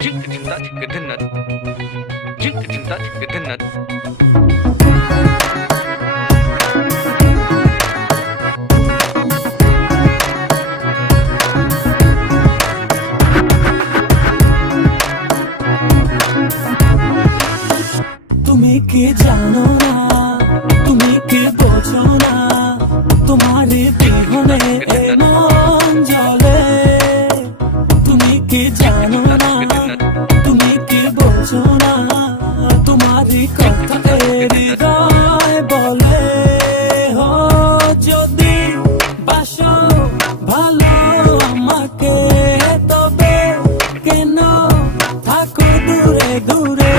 তুমি কি জানো না, তুমি কি বোঝো না, তোমার বিহনে এ মন জ্বলে। তুমি কি জানো না, তুমি কি বোঝো না, তোমার কথা হৃদয় বলে। হো যদি বাসো ভালো আমাকে, তবে কেন থাকো দূরে দূরে।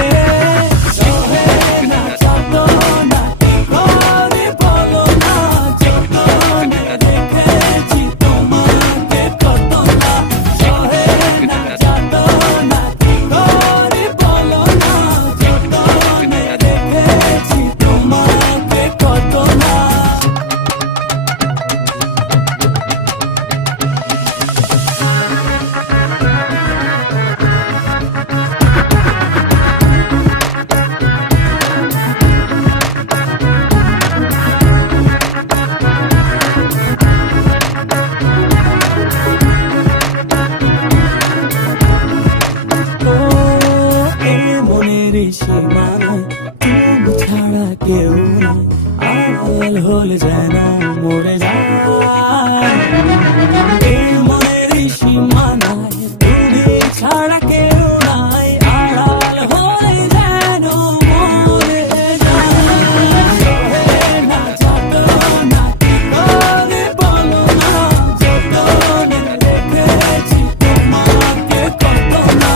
সীমানায় তুমি ছাড়া কেউ নাই, আড়াল হলে যেন মরে যায়। এই মনের সীমানায় তুমি ছাড়া কেউ নাই, আড়াল হলে যেন মরে যায়। না যাতো না কি করে বলো না, যতনে রেখেছি তোমাকে কত না।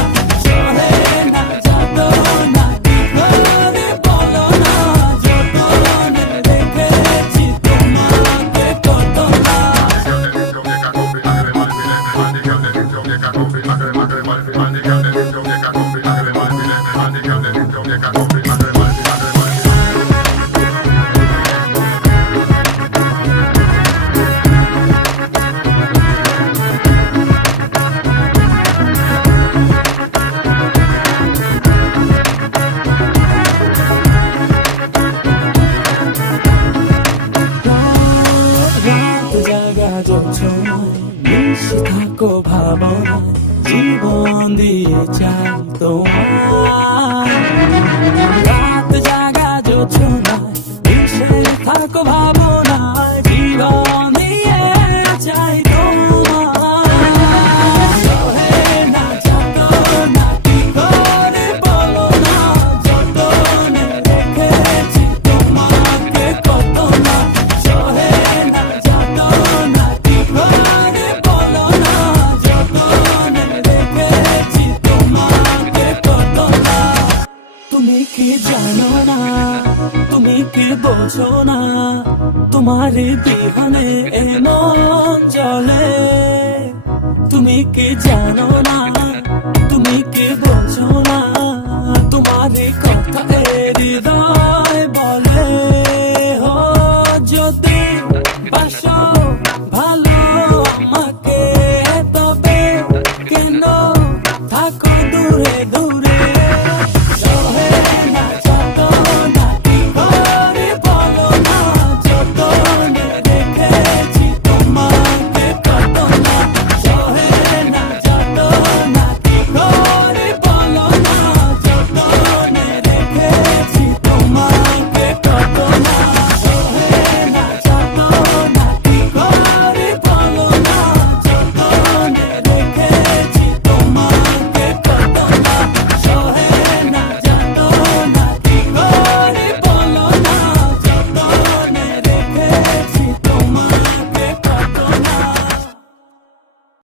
মিশে থাকো ভাবনায়, জীবন দিয়ে চাই তোমার। রাত জাগা জোছনায় মিশে থাকো ভাবনায়, জীবন দিয়ে চাই তোমার। সহে না যাতো না কি করে বলো না, যতনে রেখেছি তোমাকে কত না। সহে না যাতো না কি করে বলো না, যতনে রেখেছি তোমাকে কত না। তুমি কি জানো না, তুমি কি বোঝো না, তোমার বিহনে এ মন জ্বলে। তুমি কি জানো না, তুমি কি বোঝো না, তোমার কথা হৃদয় বলে। হো যদি বাসো ভালো আমাকে, তবে কেন থাকো দূরে দূরে।